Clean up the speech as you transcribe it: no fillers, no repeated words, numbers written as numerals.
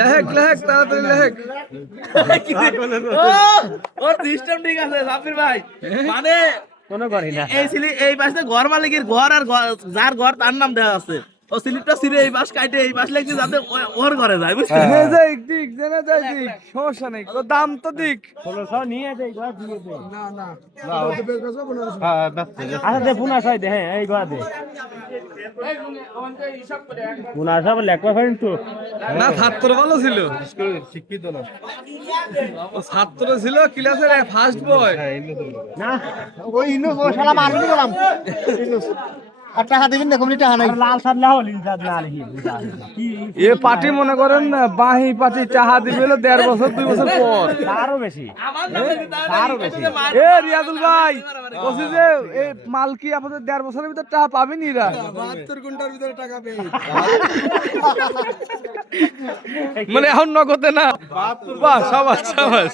লেহেক লেহেক তাড়াতাড়ি লেহেক। ওর সিস্টেম ঠিক আছে সাব্বির ভাই, মানে এই পাশে ঘর মালিকের ঘর আর যার ঘর তার নাম দেওয়া আছে, ও স্লিপটা ছিঁড়ে এই পাশ কাটে এই পাশ লাগছে যাতে ওর ঘরে যায়, বুঝছেন? দিক দিক জেনে যায় দিক, সমস্যা নেই, তো দাম তো দিক। না ছাত্র ভালো ছিল, শিক্ষিত না, ছাত্র ছিল ক্লাসের ফার্স্ট বয়। এ পার্টি মনে করেন বাহি পার্টি চাহা দিবে 1.5 বছর 2 বছর পর, আরো বেশি। এ রিয়াদুল ভাই বলছি যে এই মাল কি আপনাদের 1.5 বছরের ভিতর টাকা পাবেন এরা? 72 ঘন্টার ভিতরে টাকা পেয়ে মানে এখন নগদে না। বাহ, সাবাস সাবাস।